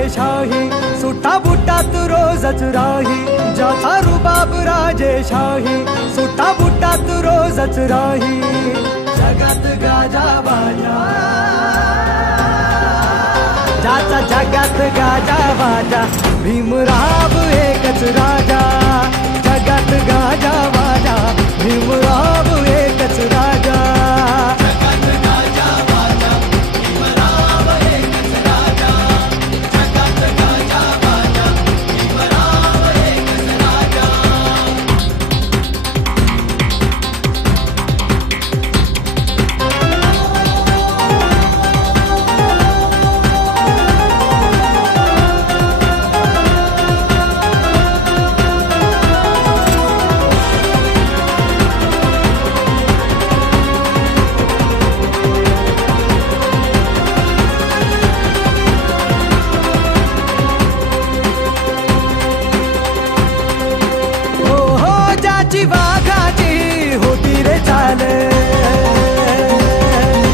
राजेशाही, सुट्टा बुट्टात रोजच राही. ज्याचा रुबाब राजेशाही, सुट्टा बुट्टात रोजच राही. जगात गाजा बाजा, ज्याचा जगात गाजा बाजा, भीमराव एकच राजा. जगात गाजा बाजा, भीमराव एकच राजा. जगात गाजा बाजा, भीमराव एकच राजा. जगात गाजा बाजा, भीमराव एकच राजा. वाघाची होती रे चाल,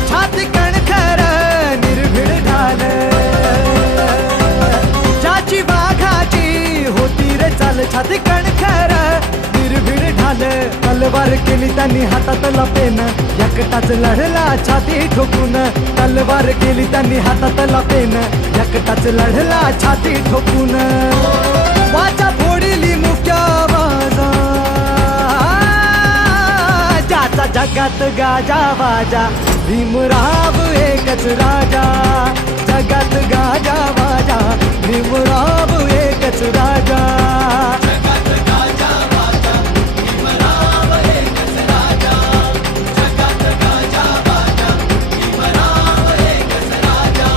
छाती कणखर निर्भीड ढाल. ज्याची वाघाची होती रे चाल, छाती कणखर निर्भीड ढाल. तलवार केली त्यांनी हातातला पेन, एकटाच लढला छाती ठोकून. तलवार केली त्यांनी हातातला पेन, एकटाच लढला छाती ठोकून. वाचा फोडली मुक्या आवाजा, जगात गाजा बाजा, भीमराव एकच राजा. जगात गाजा बाजा, भीमराव एकच राजा. जगात गाजा बाजा, भीमराव एकच राजा. जगात गाजा बाजा, भीमराव एकच राजा.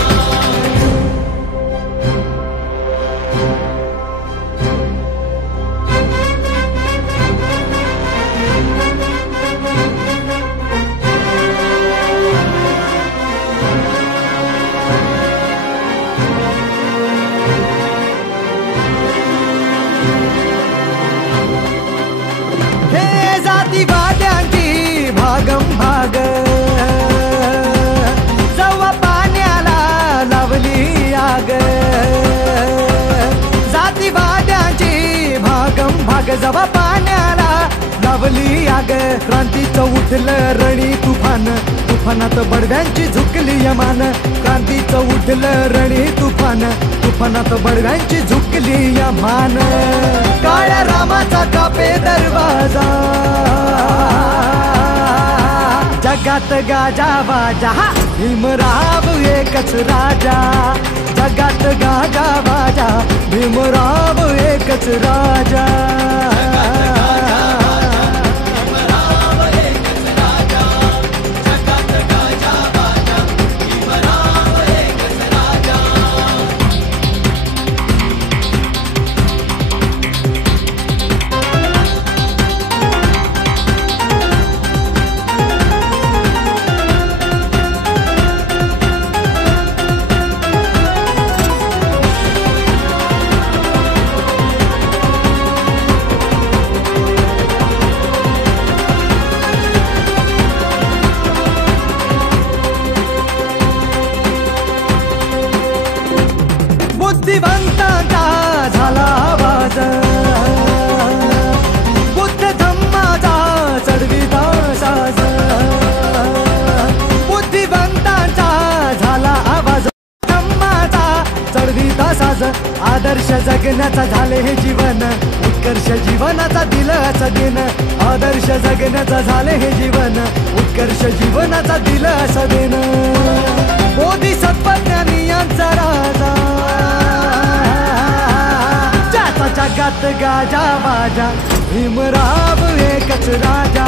जातीवाद्यांची भागम भाग, जवा पाण्याला लावली आग. जातीवाद्यांची भागम भाग, जवा पाण्याला लावली आग. क्रांतीचं उठलं रणी तुफान, तुफानात बडव्यांची झुकली यमान. क्रांतीचं उठलं रणी तुफान, तुफानात बडव्यांची झुकली यमान. काळ्या रामाचा कापे दरवाजा, जगात गाजा बाजा, भीमराव एकच राजा. जगात गाजा बाजा, भीमराव एकच राजा. बुद्धिवंतांचा झाला आवाज, बुद्ध धम्माचा चढविता साज. बुद्धिवंतांचा झाला आवाज, धम्माचा चढविता साज. आदर्श जगण्याचा झाले हे जीवन, उत्कर्ष जीवनाचा दिलासा दिन. आदर्श जगण्याचा झाले हे जीवन, उत्कर्ष जीवनाचा दिलासा दिन. बोधिसत्वज्ञानी यांचा राजा, जगात गाजा बाजा, भीमराव एकच राजा.